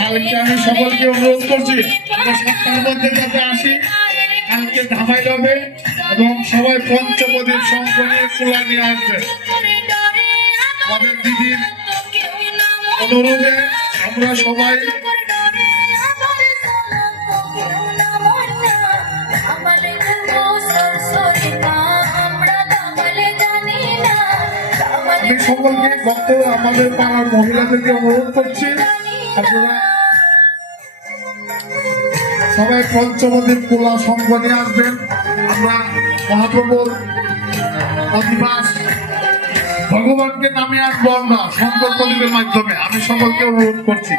কালকে আমি সকলকে অনুরোধ করছি আমরা 7টার মধ্যে যাতে আসি। কালকে ধামাই হবে এবং সবাই পঞ্চপদীর শঙ্খ নিয়ে কুলা নিয়ে আসবে। আমাদের দিদির অনুরোধে আমরা সবাই আমি সকলকে ভক্ত আমাদের পাড়ার মহিলাদেরকে অনুরোধ করছি আপনারা সবাই পঞ্চমদীপ কুলা শঙ্খ নিয়ে আসবেন। আমরা মহাপ্রভুর অধিবাস ভগবানকে নামিয়ে আসবো আমরা শঙ্কর প্রদীপের মাধ্যমে। আমি সকলকে অনুরোধ করছি।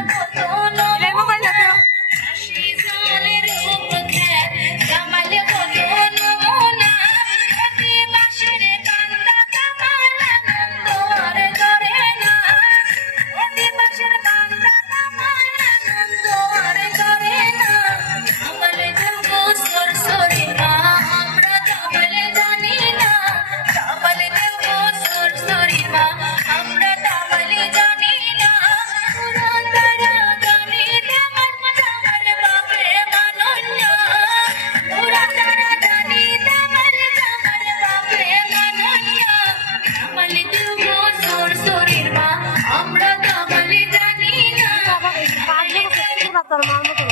আমরা